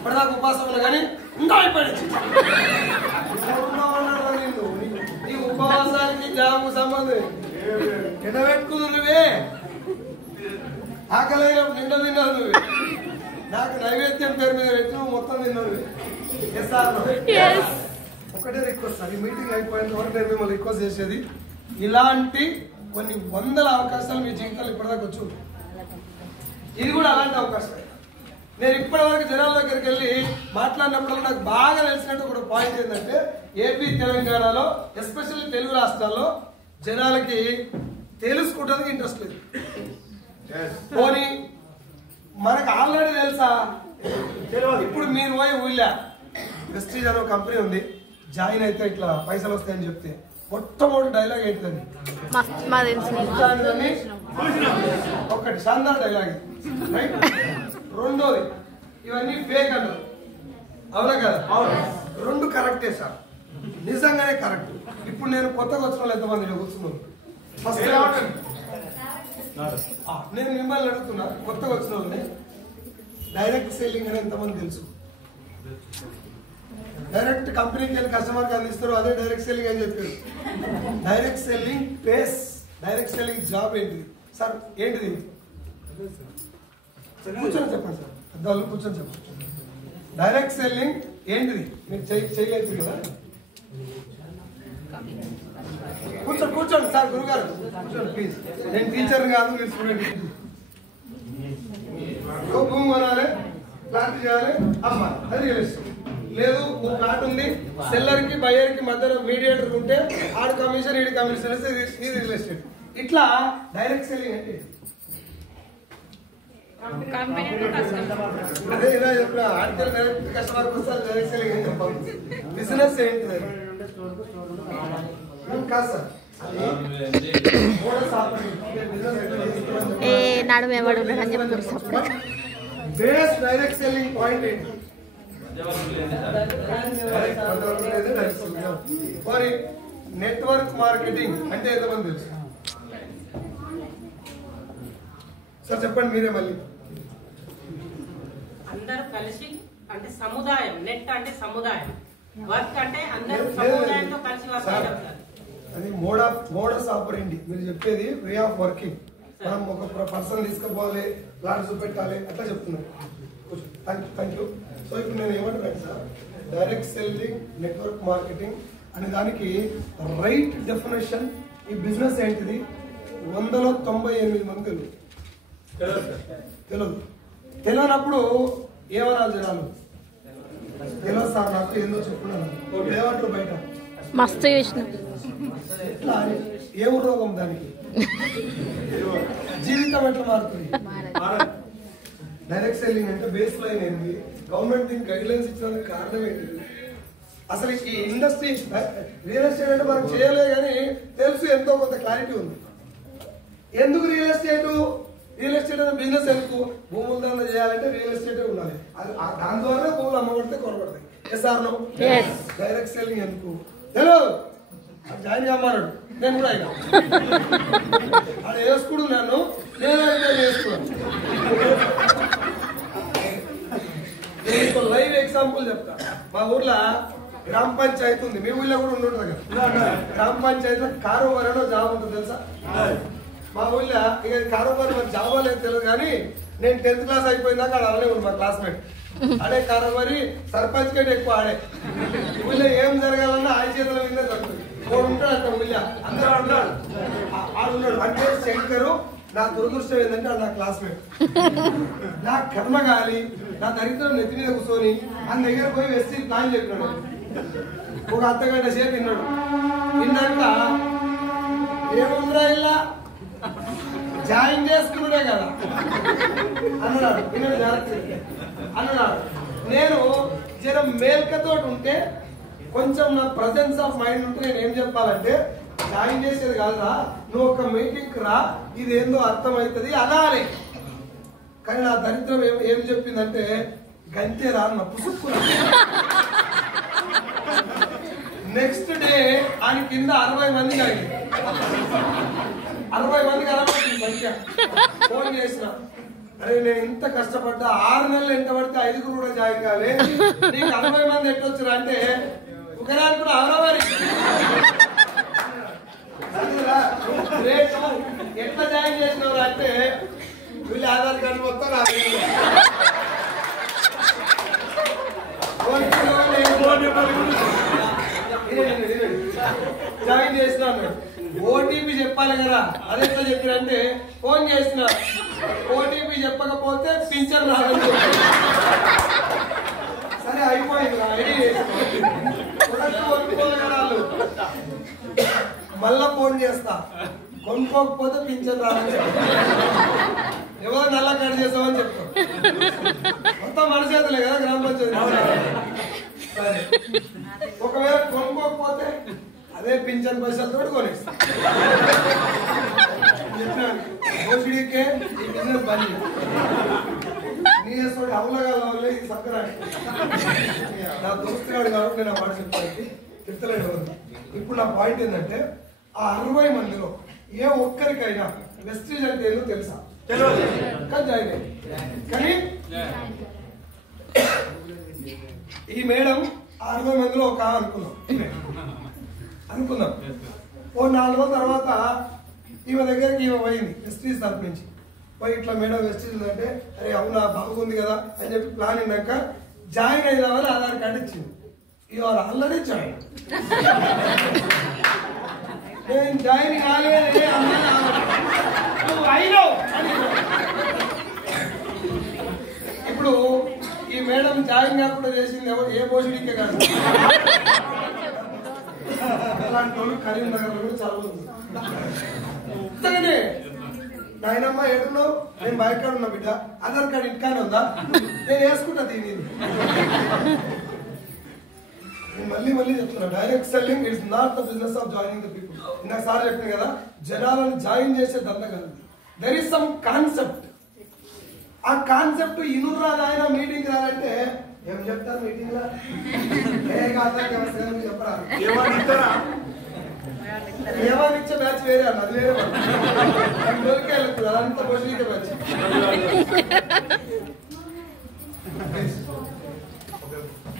ఇప్పటిదాకా ఉపాసం ఉన్నా కానీ ఇంకా అయిపోయింది. ఈ ఉపవాసానికి జాబు సంబంధం ఎడబెట్టుకుదు నువ్వే. ఆకలైన నిండా తిన్నావు నువ్వే. నాకు నైవేద్యం పేరు మీద పెట్టి నువ్వు మొత్తం తిన్నావు. ఒకటే రిక్వెస్ట్ సార్, ఈ మీటింగ్ అయిపోయిన వరకు నేను మిమ్మల్ని రిక్వెస్ట్ చేసేది, ఇలాంటి కొన్ని వందల అవకాశాలు మీ జీవితంలో ఇప్పటిదాకా వచ్చు. ఇది కూడా అలాంటి అవకాశం. నేను ఇప్పటి వరకు జనాల దగ్గరికి వెళ్ళి మాట్లాడినప్పుడు నాకు బాగా తెలిసినట్టు ఒక పాయింట్ ఏంటంటే, ఏపీ తెలంగాణలో ఎస్పెషల్లీ తెలుగు రాష్ట్రాల్లో జనాలకి తెలుసుకోవడానికి ఇంట్రెస్ట్ లేదు. పోనీ మనకు ఆల్రెడీ తెలుసా, ఇప్పుడు మీరు పోయి ఊళ్ళో వెస్టీజ్ అనే కంపెనీ ఉంది, జాయిన్ అయితే ఇట్లా పైసలు వస్తాయని చెప్తే మొట్టమొదటి డైలాగ్ ఏంటిదండి? ఒకటి శాందార్ డైలాగ్, రైట్. రెండోది ఇవన్నీ ఫేక్ అంటారు, అవునా కదా? రెండు కరెక్టే సార్, నిజంగానే కరెక్ట్. ఇప్పుడు నేను కొత్తగా వచ్చిన వాళ్ళు ఎంతమంది కూర్చున్నాను? ఫస్ట్ నేను మిమ్మల్ని అడుగుతున్నా, కొత్తగా వచ్చిన వాళ్ళని డైరెక్ట్ సెల్లింగ్ అని ఎంతమంది తెలుసు? డైరెక్ట్ కంపెనీకి వెళ్ళి కస్టమర్కి అందిస్తారు, అదే డైరెక్ట్ సెల్లింగ్ అని చెప్పారు. Direct selling pace, direct selling job ఏంటిది సార్? ఏంటిది? కూర్చొని చెప్పండి సార్, పెద్దవాళ్ళు కూర్చొని చెప్పండి. డైరెక్ట్ సెల్లింగ్ ఏంటిది? మీరు చేయలేదు కదా? కూర్చోండి కూర్చోండి సార్, గురుగారు కూర్చోండి ప్లీజ్. నేను టీచర్ కాదు, మీరు స్టూడెంట్. భూమి కొనాలి, ప్లాట్ చేయాలి, అమ్మ, అది రియల్ ఎస్టేట్. లేదు ఓ ప్లాట్ ఉంది, సెల్లర్ కి బయర్ కి మధ్యలో మీడియేటర్ ఉంటే ఆడు కమిషన్ ఈడి కమిషన్ ఇది రియల్ ఎస్టేట్. ఇట్లా డైరెక్ట్ సెల్లింగ్ అంటే అదే ఇలా చెప్పిన ఆడికల్ డైరెక్ట్ కస్టమర్ వస్తారు, డైరెక్ట్ సెల్లింగ్ అని చెప్పాలి. బిజినెస్ ఏంటి కాదు sir, base direct selling point ఏంటి? మరి నెట్వర్క్ మార్కెటింగ్ అంటే ఎంతమంది తెలుసు సార్? చెప్పండి మీరే మళ్ళీ. అందరూ కలిసి అంటే సముదాయం, నెట్ అంటే సముదాయం, వర్క్ అంటే అందరూ సముదాయంతో కలిసి వర్క్ చేస్తారు. అది మోడస్ ఆపరేండి. మీరు చెప్పేది వే ఆఫ్ వర్కింగ్. మనం ఒక పర్సన్ తీసుకుపోవాలి, ప్లాన్ చూపెట్టాలి, అట్లా చెప్తున్నాను. Thank you. సో ఇప్పుడు నేను ఏమంటున్నాను sir, direct selling, network marketing అనే దానికి రైట్ డెఫినేషన్ ఈ బిజినెస్ ఏంటిది 198 మంది తెలియదు. తెలియనప్పుడు ఏమనాలి జనాలు? తెలియదు సార్ నాకు, ఏందో చెప్పుకున్నాను, ఏమంటారు బయట? మస్తు చేసిన ఎట్లా, ఏం రోగం దానికి? జీవితం ఎట్లా మారుతుంది? డైరెక్ట్ సెల్లింగ్ అంటే బేస్ లైన్ ఏంటి? గవర్నమెంట్ దీనికి గైడ్ లైన్స్ ఇచ్చడానికి కారణం ఏంటి? అసలు ఈ ఇండస్ట్రీ రియల్ ఎస్టేట్ అంటే మనకు చేయలే కానీ తెలుసు, ఎంతో కొంత క్లారిటీ ఉంది. ఎందుకు రియల్ ఎస్టేట్ అనే బిజినెస్ ఎందుకు? భూముల దాంట్లో చేయాలంటే రియల్ ఎస్టేట్ ఉండాలి, అది దాని ద్వారా భూములు అమ్మబడితే కొనబడతాయి. Yes or no? Direct selling ఎందుకు? తెలియదు, జాయిన్ కమ్మాడు. నేను కూడా అయినా అది వేసుకుడు, నన్ను నేనైతే వేసుకున్నాను. లైవ్ ఎగ్జాంపుల్ చెప్తా. మా ఊర్లో గ్రామ పంచాయతీ ఉంది, మీ ఊళ్ళో కూడా ఉంటుంది కదా. గ్రామ పంచాయతీలో కారోబార్ అనో జాబ్ ఉంటుంది తెలుసా? మా ఊళ్ళో ఇక కారోబార్ మరి జాబ్ లేదు తెలియదు కానీ నేను 10th క్లాస్ అయిపోయిందాక ఆడ అలానే ఉంది మా క్లాస్మేట్. ఆడే కారోబారి, సర్పంచ్ కంటే ఎక్కువ ఆడే. ఊళ్ళో ఏం జరగాలన్నా ఆయన చేతుల మీద జరుగుతుంది. వాడు ఉంటాడు అంట ఊళ్ళో, అందరూ ఉంటాడు, ఆడున్నాడు అంటే శంకరు. నా దురదృష్టం ఏంటంటే నా క్లాస్మేట్. నా కర్మ గాలి, నా దరిద్రం నెత్తి మీద కూర్చొని ఆయన దగ్గర పోయి వెస్టీ ప్లాన్ చెప్పినాడు. ఒక అర్ధగంట సేపు విన్నాడు. విన్నాక ఏముందిరా ఇలా జాయిన్ చేసుకున్నాడే కదా అన్నాడు. అన్నాడు. నేను జర మేల్కతో ఉంటే, కొంచెం నా ప్రెజెన్స్ ఆఫ్ మైండ్ ఉంటే నేను ఏం చెప్పాలంటే, జాయిన్ చేసేది కాదురా, నువ్వు ఒక మీటింగ్ రా, ఇది ఏందో అర్థమవుతుంది అలా అని. కానీ నా దరిద్రం ఏం చెప్పిందంటే, గంతే రా అన్న పుసుక్కున్నా. నెక్స్ట్ డే ఆయన కింద 60 మంది జాయిన్, 60 మందికి 60 మంచిగా ఫోన్ చేసిన. అరే నేను ఇంత కష్టపడ్డా 6 నెలలు ఎంత పడితే 5 కూడా జాయిన్ కాలే, నీకు 60 మంది ఎట్టొచ్చురా అంటే ఒకరాని కూడా అవరవారి ఎట్లా జాయిన్ చేసినవారు అంటే వీళ్ళు ఆధార్ కార్డు మొత్తం జాయిన్ చేసినాను. ఓటీపీ చెప్పాలి కదా, అది ఎట్లా చెప్పారంటే ఫోన్ చేసిన ఓటీపీ చెప్పకపోతే పింఛన్ రాదని చెప్పి సరే అయిపోయింది ఐడి కొనుక్కోగలరు. మళ్ళా ఫోన్ చేస్తా కొనుక్కోకపోతే పింఛన్ రాదని చెప్పి ఎవరు నల్ల కట్ చేసామని చెప్తాం. మొత్తం మన చేతులే కదా గ్రామ పంచాయతీ. సరే ఒకవేళ కొనుక్కోకపోతే అదే పింఛన్ పైసలతో కొనేస్తా. చెప్పినాకే ఈ బిజినెస్ బంద్ నీతోటి అవలగాల వల్ల ఇది సక్కరాని నా దోస్తుగాడు కాబట్టి నేను ఆ మాట చెప్పడానికి చెప్తలేడు. ఇప్పుడు నా పాయింట్ ఏంటంటే ఆ 60 మందిలో ఏ ఒక్కరికైనా వెస్టీజ్ అంటే ఏదో తెలుసా? జాయిన్ అయ్యి కానీ ఈ మేడం 60 మందిలో ఒక అనుకుందాం. ఓ 4 రోజుల తర్వాత ఈమె దగ్గరికి ఈమె పోయింది వెస్టీజ్ తరఫు నుంచి. పోయి ఇట్లా మేడం వెస్టీజ్ అంటే అరే అవునా బాగుంది కదా అని చెప్పి ప్లాన్ అయినాక జాయిన్ అయిదామని ఆధార్ కార్డు ఇచ్చింది. ఇవాళ ఆల్రెడీ జాయిన్ నేను జాయిన్ కాలేదే ఇప్పుడు ఈ మేడం జాయిన్ కాకుండా చేసింది ఎవరు? ఏ భోజనికే కాదు. అలాంటి వాళ్ళు కరీంనగర్ లో కూడా చాలా ఉంది. నాయనమ్మ ఏడున్నావు? నేను బయట ఉన్నా బిడ్డ. ఆధార్ కార్డు ఇంటికానే ఉందా? నేను వేసుకుంటా దీని. మళ్ళీ చెప్తున్నా, direct selling it's not the business of joining the people. ఇందాక సార్ చెప్పిన కదా జనాలను జాయిన్ చేసే దండ కాదు. There is some concept. ఆ కాన్సెప్ట్ ఇనురా ఆయన మీటింగ్ రాలంటే ఏం చెప్తారు మీటింగ్ లో? చెప్పరా ఏమనిచ్చే బ్యాచ్ వేరే అన్న, అది వేరే దొరికే వెళ్తుంది. అదంతా భోజనికే బ్యాచ్.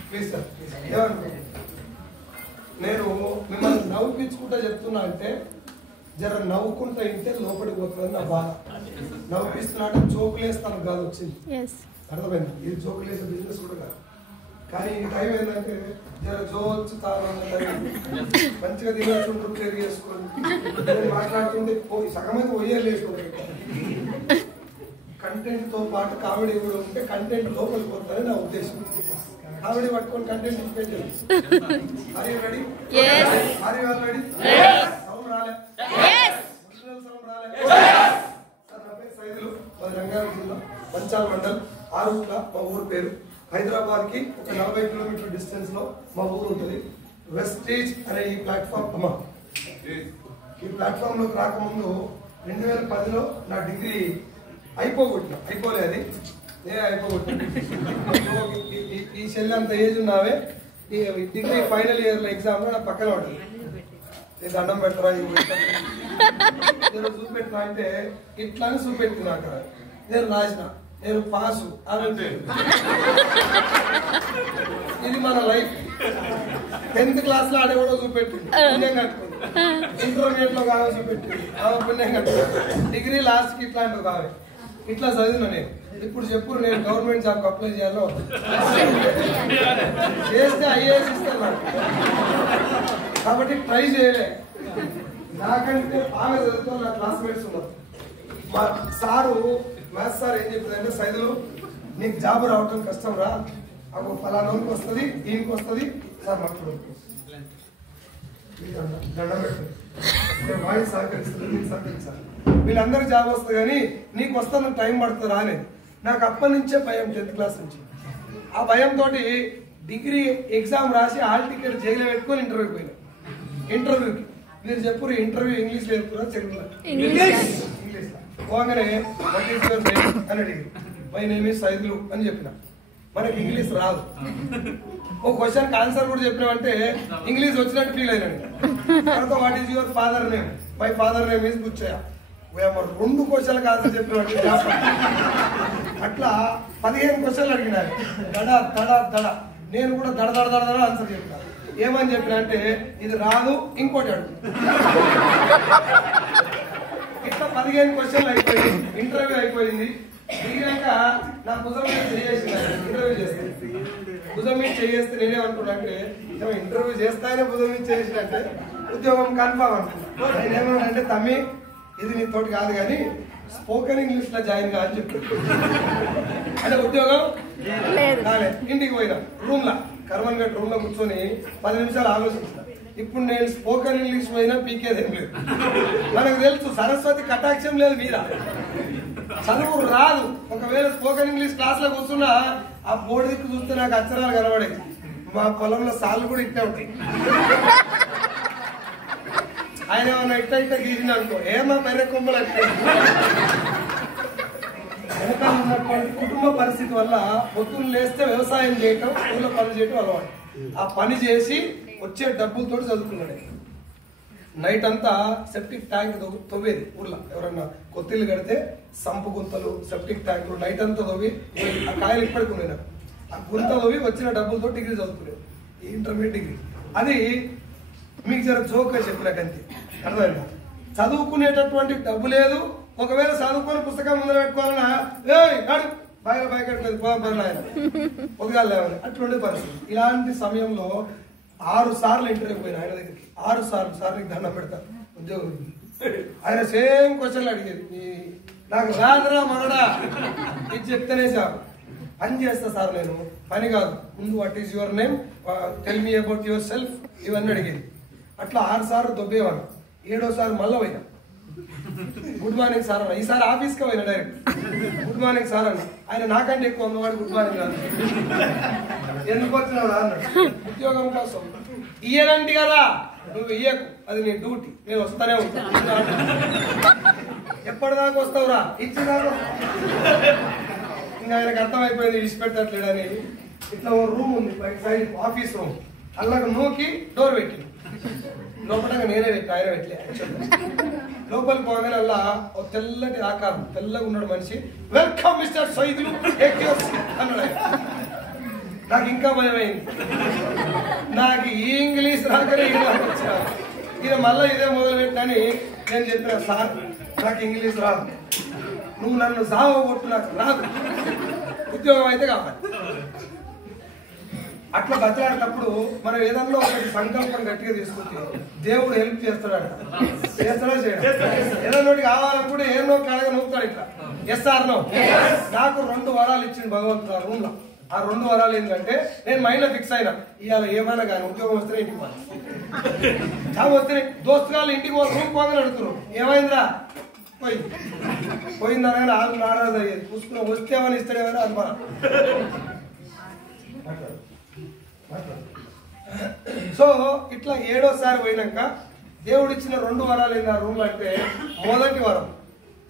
ప్లీజ్ సార్ ఏమనుకో, నేను మిమ్మల్ని నవ్వుపించుకుంటా చెప్తున్నా అంటే జర నవ్వుకుంటా ఇంటే లోపలికి పోతుందని నా బాధ. నవ్వుపిస్తున్నాడు జోకులు వేస్తాను కాదు వచ్చింది, అర్థమైంది. ఇది జోకులు వేసే బిజినెస్ కూడా కాదు. కానీ ఈ టైం ఏంటంటే జర జోచ్చు మంచిగా తినచ్చు ప్రిపేర్ చేసుకొని మాట్లాడుతుంటే సగమంది ఒయ్యాలు వేసుకోండి. కంటెంట్ తో పాటు కామెడీ కూడా ఉంటే కంటెంట్ లోపలికి పోతుందని నా ఉద్దేశం. కామెడీ పట్టుకొని కంటెంట్ డిపెండ్ చేయాలి. Are you ready? Are you all ready? Sound రాలే? సౌండ్ రాలే? సార్ నా పేరు సైదులు, మాది రంగారెడ్డి జిల్లా పంచాల మండల్ ఆరుట్ల మా ఊరు పేరు. హైదరాబాద్ కి ఒక 40 కిలోమీటర్ డిస్టెన్స్ లో మా ఊరు ఉంటుంది. వెస్టీజ్ అనే ఈ ప్లాట్ఫామ్ ఈ ప్లాట్ఫామ్ లోకి రాకముందు 2010లో నా డిగ్రీ అయిపోలే అది నేనే అయిపోగొట్టిన. ఈ చెల్లి అంత ఏజ్ ఉన్నావే ఈ డిగ్రీ ఫైనల్ ఇయర్ లో ఎగ్జామ్ లో నా పక్కన ఉంటుంది. నేను దండం పెట్టరా నేను చూపెట్టినా అంటే ఇట్లా అని చూపెట్టినా అక్కడ. నేను రాసిన, నేను పాసు. ఇది మన లైఫ్. 10th క్లాస్ లో ఆడే కూడా చూపెట్టింది, పుణ్యం కట్టుకుంది. ఇంటర్మీడియట్ లో కావాలి చూపెట్టింది, ఆమె పుణ్యం కట్టుకుంది. డిగ్రీ లాస్ట్ కి ఇట్లాంటివి కావాలి. ఇట్లా చదివిన నేను. ఇప్పుడు చెప్పు నేను గవర్నమెంట్ జాబ్ అప్లై చేయాలో చేస్తే ఐఏఎస్ ఇస్తాను నాకు. కాబట్టి ట్రై చేయలే. నాకంటే బాగా చదువుతాను నా క్లాస్మేట్స్ ఉన్నారు. మా సారు మ్యాథ్స్ సార్ ఏం చెప్పిందంటే సైదులు నీకు జాబ్ రావటం కష్టం రా, అప్పుడు ఫలానాకి వస్తుంది దీనికి వస్తుంది సార్ మాట్లాడు దండం పెట్టండి వాయిస్ సహకరిస్తారు. వీళ్ళందరూ జాబ్ వస్తుంది కానీ నీకు వస్తాను టైం పడుతుందా అనేది నాకు అప్పటి నుంచే భయం. 10th క్లాస్ నుంచి ఆ భయంతో డిగ్రీ ఎగ్జామ్ రాసి హాల్ టికెట్ జైలు పెట్టుకొని ఇంటర్వ్యూకి పోయినా. ఇంటర్వ్యూకి మీరు చెప్పురు ఇంటర్వ్యూ ఇంగ్లీష్ లో చెప్పురా తెలుగులో? ఇంగ్లీష్ పోగానే అని అడిగి మై నేమ్ ఈజ్ సైదులు అని చెప్పిన. మనకి ఇంగ్లీష్ రాదు. ఓ క్వశ్చన్ ఆన్సర్ కూడా చెప్పినామంటే ఇంగ్లీష్ వచ్చినట్టు ఫీల్ అయినాడు. తర్వాత what is your father name? My father name is Buchaiah. 2 క్వశ్చన్లు కాదని చెప్పిన అట్లా 15 క్వశ్చన్లు అడిగినారు. దడ దడ దడ నేను కూడా దడ దడ దడ దడ ఆన్సర్ చెప్పినాను. ఏమని చెప్పిన అంటే ఇది రాదు ఇంకోటి అడుగు. ఇట్లా 15 క్వశ్చన్లు అయిపోయింది. ఇంటర్వ్యూ అయిపోయింది. దిగాక నా భుజం మీద చేసేసిన ఇంటర్వ్యూ చేస్తే భుజం మీద చేస్తే నేనేమనుకున్నా అంటే ఇంటర్వ్యూ చేస్తానే భుజం మీద చేసినట్టే ఉద్యోగం కన్ఫామ్ అనుకున్నా. నేనేమన్నా తమ్మి ఇది నీ తోటి కాదు కానీ స్పోకెన్ ఇంగ్లీష్ లో జాయిన్ కా అని చెప్పి అంటే ఉద్యోగం కాలే. ఇంటికి పోయినా రూమ్ లా కర్మన్ గట్ రూమ్ లో కూర్చొని 10 నిమిషాలు ఆలోచిస్తా. ఇప్పుడు నేను స్పోకెన్ ఇంగ్లీష్ పోయినా పీకేది ఏం లేదు. మనకు తెలుసు సరస్వతి కటాక్షం లేదు మీద చదువు రాదు. ఒకవేళ స్పోకెన్ ఇంగ్లీష్ క్లాస్ లో కూర్చున్నా ఆ బోర్డు దిక్కు చూస్తే నాకు అక్షరాలు కనబడేది. మా పొలంలో సార్లు కూడా ఇట్టే ఉంటాయి. ఆయన ఏమన్నా ఇట్ట ఇట్ట గీసిన అనుకో ఏమా పెద్ద కొమ్మలు అంటే వెనకాల ఉన్నటువంటి కుటుంబ పరిస్థితి వల్ల పొద్దున్న లేస్తే వ్యవసాయం చేయటం ఊళ్ళో పని చేయటం అలవాటు. ఆ పని చేసి వచ్చే డబ్బులతో చదువుకున్నాడు. నైట్ అంతా సెప్టిక్ ట్యాంక్ తవ్వేది ఊర్లో. ఎవరన్నా కొత్తిల్లు కడితే సంపు గుంతలు సెప్టిక్ ట్యాంకులు నైట్ అంతా తవ్వి ఆ కాయలు ఇప్పటికి ఉన్నాయి. ఆ గుంత తవ్వి వచ్చిన డబ్బులతో డిగ్రీ చదువుకునేది. Intermediate degree. అది మీకు జర జోక్గా చెప్పినాకంతే అర్థమైందా. చదువుకునేటటువంటి డబ్బు లేదు. ఒకవేళ చదువుకొని పుస్తకం ముందర పెట్టుకోవాలన్నా నాడు బాగా బయటకు పోదాం ఆయన పొద్దుగా లేవని అటువంటి పరిస్థితి. ఇలాంటి సమయంలో 6 సార్లు ఇంటర్వ్యూ పోయినా ఆయన దగ్గరికి. 6 సార్లు సార్ నీకు దండం పెడతాను ఉద్యోగం. ఆయన సేమ్ క్వశ్చన్లు అడిగేది. నాకు రాదురా మనడా ఇది చెప్తేనే సార్ పని చేస్తా సార్. నేను పని కాదు ముందు what is your name tell me about your self ఇవన్నీ అడిగేది. అట్లా 6 సార్లు దొబ్బేవాడు. 7వ సారి మళ్ళీ పోయినా గుడ్ మార్నింగ్ సార్ అన్న. ఈసారి ఆఫీస్కి పోయినా డైరెక్ట్ గుడ్ మార్నింగ్ సార్ అన్న. ఆయన నాకంటే ఎక్కువ అమ్మవాడు గుడ్ మార్నింగ్ అన్న. ఎందుకు వచ్చినావు అన్నాడు. ఉద్యోగం కోసం ఇయ్యనంటి కదా నువ్వు ఇయ్యకు అది నీ డ్యూటీ నేను వస్తానే ఉంటాను. ఎప్పటిదాకా వస్తావురా ఇచ్చేదాకా. ఇంకా ఆయనకు అర్థమైపోయింది విడిచిపెట్టట్లేడని. ఇట్లా ఓ రూమ్ ఉంది బయట సైడ్ ఆఫీస్ రూమ్. అల్లాగా నూకి డోర్ పెట్టి లోపల నేనే పెట్టి ఆయన పెట్టలే. లోపలికి పోగానే అలా ఒక తెల్లటి ఆకారం తెల్లగా ఉన్నాడు మనిషి. వెల్కమ్ మిస్టర్ సైదులు అన్నాడు. నాకు ఇంకా భయమైంది. నాకు ఈ ఇంగ్లీష్ రాకనే ఈయన మళ్ళీ ఇదే మొదలు పెట్టని నేను చెప్పిన సార్ నాకు ఇంగ్లీష్ రాదు, నువ్వు నన్ను సావ కొట్టు, నాకు రాదు, ఉద్యోగం అయితే కావాలి. అట్లా బతలాడేటప్పుడు మనం ఏదన్నా ఒకటి సంకల్పం గట్టిగా తీసుకుంటే దేవుడు హెల్ప్ చేస్తాడు. చేస్తాడా చేయడం ఏదన్నా కావాలనుకుంటే ఏమో కడగా నూపుతాడు. ఇట్లా ఎస్ ఆర్ నో. నాకు 2 వరాలు ఇచ్చింది భగవంతుడు ఆ రూమ్ లో. ఆ 2 వరాలు ఏంటంటే నేను మైండ్ లో ఫిక్స్ అయినా ఇవాళ ఏమైనా కానీ ఉద్యోగం వస్తేనే ఇంటికి పోవాలి. జాబ్ వస్తేనే దోస్తుగాళ్ళు ఇంటికి రూమ్ పోగానే అడుగుతున్నారు ఏమైందిరా పోయిందనగానే ఆరు నారాజు అయ్యేది. చూసుకుని వస్తేమని ఇస్తాడేమని అనుమానం. సో ఇట్లా 7వ సారి పోయినాక దేవుడు ఇచ్చిన 2 వరాలు ఏంటి ఆ రూమ్ అంటే, మొదటి వరం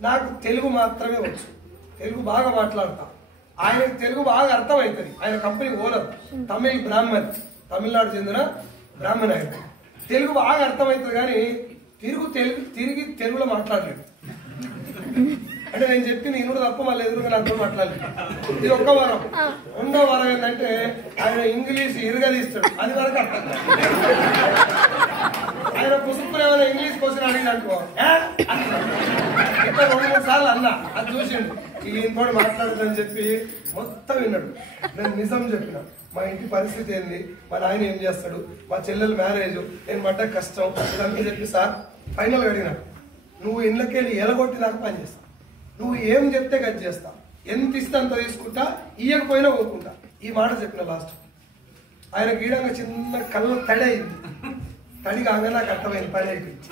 నాకు తెలుగు మాత్రమే వచ్చు, తెలుగు బాగా మాట్లాడతా. ఆయనకు తెలుగు బాగా అర్థమవుతుంది. ఆయన కంపెనీ ఓనర్ తమిళ్ బ్రాహ్మణ్, తమిళనాడు చెందిన బ్రాహ్మణ్. ఆయన తెలుగు బాగా అర్థమవుతుంది కానీ తిరిగి తెలుగులో మాట్లాడలేదు. అంటే నేను చెప్పింది ఇనుడు తప్ప మళ్ళీ ఎదురుగా నాతో మాట్లాడలేదు. ఇది 1వ వరం. 2వ వరం ఏంటంటే ఆయన ఇంగ్లీష్ ఇరగదీస్తాడు. అది వరకు అర్థం. ఆయన పుసుకులు ఏమైనా ఇంగ్లీష్ క్వశ్చన్ అడిగింది అనుకో ఇక్కడ 2-3 సార్లు అన్నా. అది చూసిండు ఈయనతో మాట్లాడుతుందని చెప్పి మొత్తం విన్నాడు. నేను నిజం చెప్పిన మా ఇంటి పరిస్థితి ఏంది, మా నాయన ఏం చేస్తాడు, మా చెల్లెలు మ్యారేజ్, నేను పడ్డ కష్టం ఇదంతా చెప్పి సార్ ఫైనల్ అడిగినా నువ్వు ఇళ్ళకెళ్ళి ఎలగొట్టి దాకా పని చేస్తా, నువ్వు ఏం చెప్తే గది చేస్తా, ఎంత ఇస్తే అంత తీసుకుంటా, ఇయ్యకపోయినా పోకుంటా. ఈ మాట చెప్పిన లాస్ట్. ఆయన గీడంగా చిన్న కళ్ళ తడి అయింది. తడి కాగా నాకు అర్థమైంది, పని అయిపోయింది.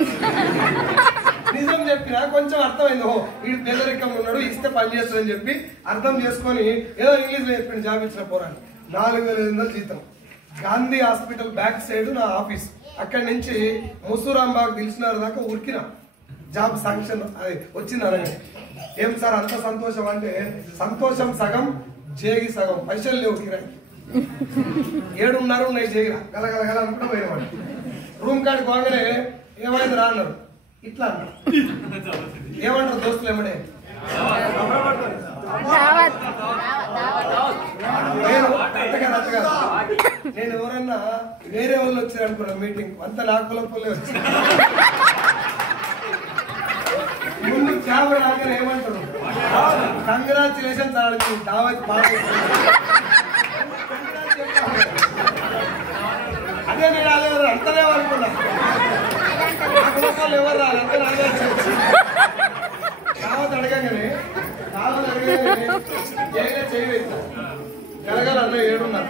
నిజం చెప్పినా కొంచెం అర్థమైంది. ఓ వీడు పేదరికంగా ఉన్నాడు, ఇస్తే పని చేస్తాడని చెప్పి అర్థం చేసుకొని ఏదో ఇంగ్లీష్లో చెప్పింది. జాబ్ ఇచ్చిన పోరాడు 4,500 జీతం. గాంధీ హాస్పిటల్ బ్యాక్ సైడ్ నా ఆఫీస్. అక్కడి నుంచి ముసూరాంబాగ్ దిల్సునార్ దాకా ఉరికినా. జాబ్ శాంక్షన్ అది వచ్చింది అనగా ఏం సార్ అంత సంతోషం అంటే, సంతోషం సగం జేగి సగం. పైసలు లేవు కిరాయి 7.5 ఉన్నాయి జేగిరా గలగల అనుకుంటా పోయినవాడు. రూమ్ కాడికి పోగానే ఏమైంది రా అన్నారు. ఇట్లా అన్నారు ఏమంటారు దోస్తులు ఏమడే నేను ఎవరన్నా వేరే వాళ్ళు వచ్చారు అనుకున్నా మీటింగ్ అంతా నాకు పొలే వచ్చారు ముందు చావు రాగానే ఏమంటారు కంగ్రాచులేషన్స్ ఆడింది దావత్ బాగా అదే నేను అదే అంతనే అనుకున్నా ఎవరు రాదు అంతా దావత్ అడగగానే జరగాలి అన్న ఏడున్నారు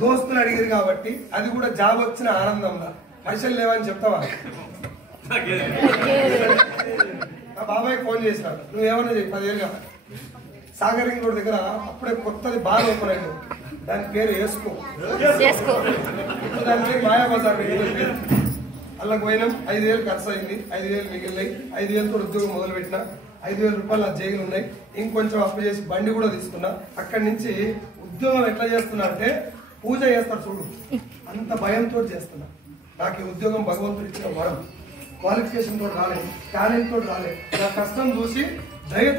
దోస్తులు అడిగారు కాబట్టి అది కూడా జాబ్ వచ్చిన ఆనందంగా పైసలు లేవని చెప్తావా నా బాబాయ్ ఫోన్ చేసినాడు నువ్వేమన్నా చెప్పి 10 ఏళ్ళు సాగరింగ్ రోడ్ దగ్గర అప్పుడే కొత్తది బాగా ఓపెన్ అయింది దాని పేరు వేసుకో దాని పేరు మాయాబజార్ అలా పోయినాం 5,000 ఖర్చు అయింది 5,000 మిగిలినాయి 5,000 తో ఉద్యోగం మొదలు పెట్టినా 5,000 రూపాయలు నా జైలు ఉన్నాయి ఇంకొంచెం అప్పు చేసి బండి కూడా తీసుకున్నా అక్కడి నుంచి ఉద్యోగం ఎట్లా చేస్తున్నా అంటే పూజ చేస్తారు చూడు అంత భయంతో చేస్తున్నా నాకు ఈ ఉద్యోగం భగవంతుడు ఇచ్చిన వరం క్వాలిఫికేషన్ తోటి రాలేదు టాలెంట్ తోటి రాలేదు నా కష్టం చూసి దయతో